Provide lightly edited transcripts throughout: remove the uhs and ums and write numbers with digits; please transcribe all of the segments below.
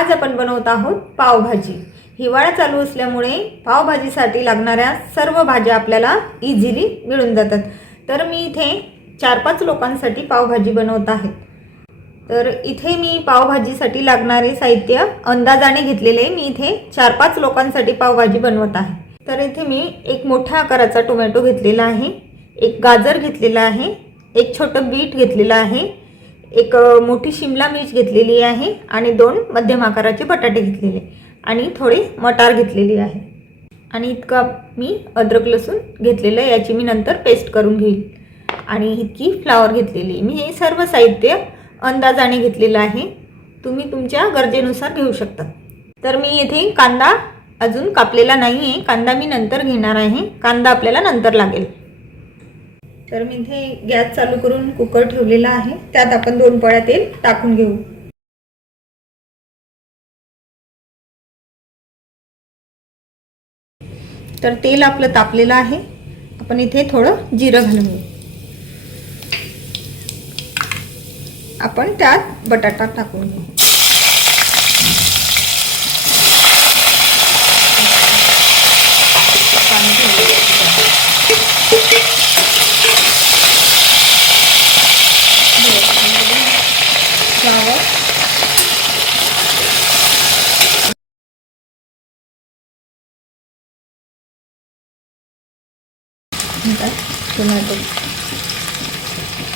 आज आपण बनवत आहोत पावभाजी। हिवाळा चालू असल्यामुळे पावभाजीसाठी लागणाऱ्या सर्व भाज्या आपल्याला इझिली मिळून जातात। तर मी इथे 4-5 लोकांसाठी पावभाजी बनवत आहे। तर इथे मी पावभाजीसाठी लागणारे साहित्य अंदाजाने घेतलेले मी इथे 4-5 लोकांसाठी पावभाजी बनवत आहे। तर इथे मी एक मोठ्या आकाराचा टोमॅटो घेतलेला आहे, एक गाजर घेतलेला आहे, एक छोटं बीट घेतलेला आहे, एक मोठी शिमला मिर्च घेतलेली आहे आणि 2 मध्यम आकाराचे बटाटे घेतलेले आणि थोडी मटार घेतलेली आहे आणि इतका मी अद्रक लसूण घेतलेलं आहे, याची मी नंतर पेस्ट करून घेईल आणि इतकी फ्लावर घेतलेली। मी हे सर्व साहित्य अंदाजाने घेतलेलं आहे, तुम्ही तुमच्या गरजेनुसार घेऊ शकता। तर मी येथे कांदा अजून कापलेला नाही आहे, कांदा मी नंतर घेणार आहे, कांदा आपल्याला नंतर लागेल। तर मी इथे गॅस चालू करून कुकर ठेवलेला आहे, त्यात आपण 2 पळ्या तेल टाकून घेऊ। तर तेल आपलं तापलेलं आहे, आपण इथे थोडं जिरं घालून घेऊ। आपण त्यात बटाटा टाकून घेऊ।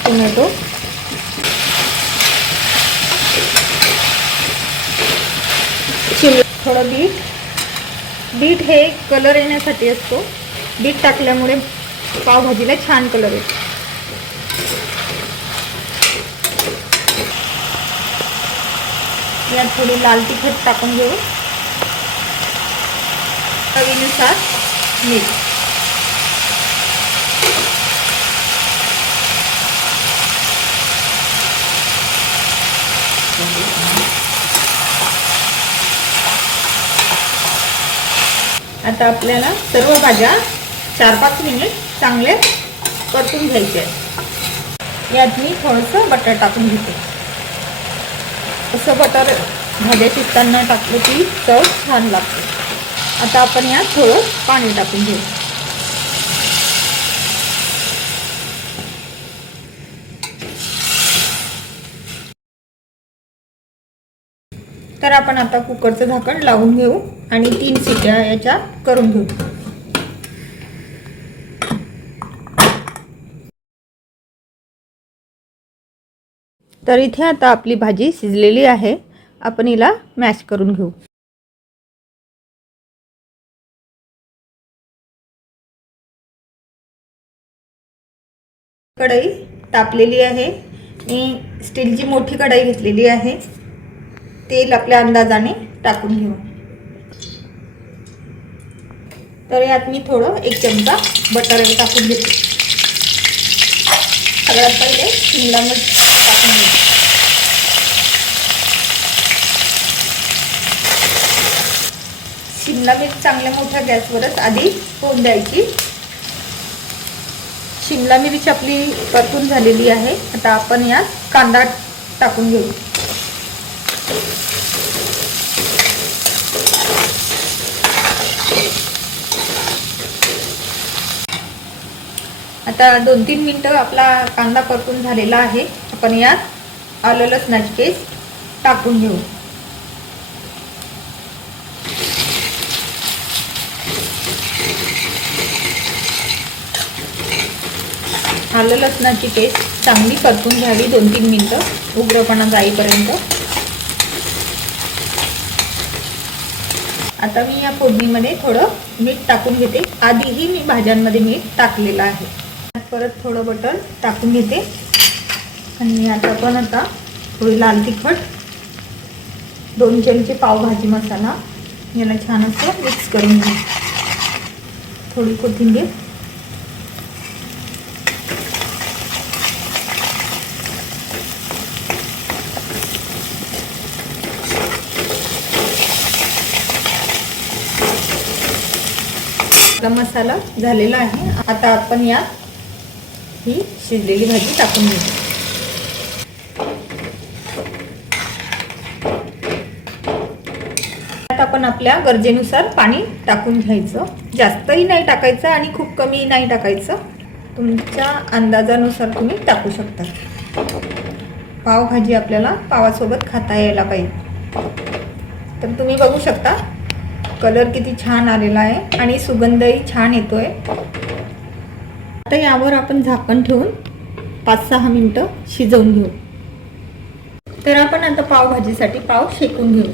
टोमॅटो थोडं बीट हे कलर येण्यासाठी असतो, बीट टाकल्यामुळे पावभाजीला छान कलर येतो। यात थोडी लाल तिखट टाकून घेऊ, चवीनुसार मीठ। आता आपल्याला सर्व भाज्या 4-5 मिनिट चांगले परतून घ्यायचे आहेत। यात मी थोडंसं बटर टाकून घेते, असं बटर भाज्या शिजताना टाकलं की चव छान लागते। आता आपण यात थोडं पाणी टाकून घेऊ। तर आपण आता कुकरचं झाकण लावून घेऊ आणि 3 शिट्या याच्या करून घेऊ। तर इथे आता आपली भाजी शिजलेली आहे, आपण हिला मॅश करून घेऊ। कढई तापलेली आहे, मी स्टीलची मोठी कढई घेतलेली आहे। तेल आपल्या अंदाजाने टाकून घेऊ। तर यात मी थोडं 1 चमचा बटर टाकून घेते। सगळ्यात पहिले शिमला मिर्च टाकून घेऊ। शिमला मिर्च चांगल्या मोठ्या गॅसवरच आधी होऊन द्यायची। शिमला मिरची आपली परतून झालेली आहे, आता आपण यात कांदा टाकून घेऊ। आता 2-3 मिनिटं आपला कांदा परतून झालेला आहे, आपण यात आलं लसणाची पेस्ट टाकून घेऊ। आलं लसणाची पेस्ट चांगली परतून घ्यावी 2-3 मिनिटं, उग्रपणा जाईपर्यंत। आता मी या फोडणीमध्ये थोडं मीठ टाकून घेते, आधीही मी भाज्यांमध्ये मीठ टाकलेलं आहे। परत थोडं बटर टाकून घेते आणि आता आपण थोडी लाल तिखट, 2 चमचे पावभाजी मसाला, याला छान असं मिक्स करून घेऊ। थोडी कोथिंबीर, मसाला झालेला आहे। आता आपण यात ही शिजलेली भाजी टाकून घेऊ। आपण आपल्या गरजेनुसार पाणी टाकून घ्यायचं. जास्तही नाही टाकायचं आणि खूप कमी नाही टाकायचं. तुमच्या अंदाजानुसार तुम्ही टाकू शकता. पावभाजी आपल्याला पावासोबत खाता यायला पाहिजे. तर तुम्ही बघू शकता कलर किती छान आलेला आहे आणि सुगंधही छान येतोय. आता यावर आपण झाकण ठेवून 5-6 मिनिटं शिजवून घेऊ. तर आपण आता पावभाजीसाठी पाव शेकून घेऊ.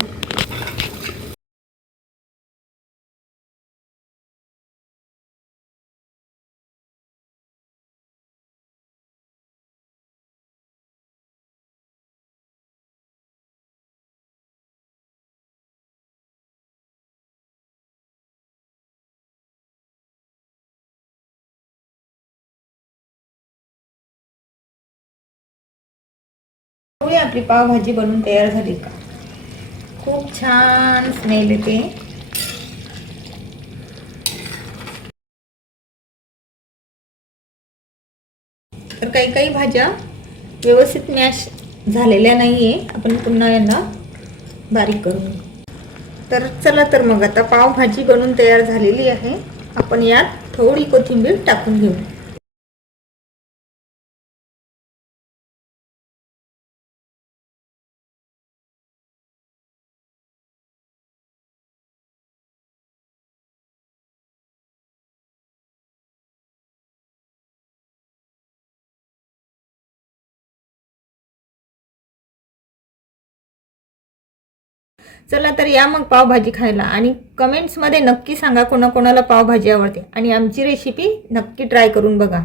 आपली पावभाजी बनवून तयार झाली का? खूप छान स्मेल येते. तर काही काही भाज्या व्यवस्थित मॅश झालेल्या नाहीये. आपण पुन्हा यांना बारीक करून. तर चला तर मग आता पावभाजी बनवून तयार झालेली आहे. आपण यात थोडी कोथिंबीर टाकून घेऊ. चला तर या मग पावभाजी खायला. आणि कमेंट्समध्ये नक्की सांगा कोणाकोणाला पावभाजी आवडते आणि आमची रेसिपी नक्की ट्राय करून बघा.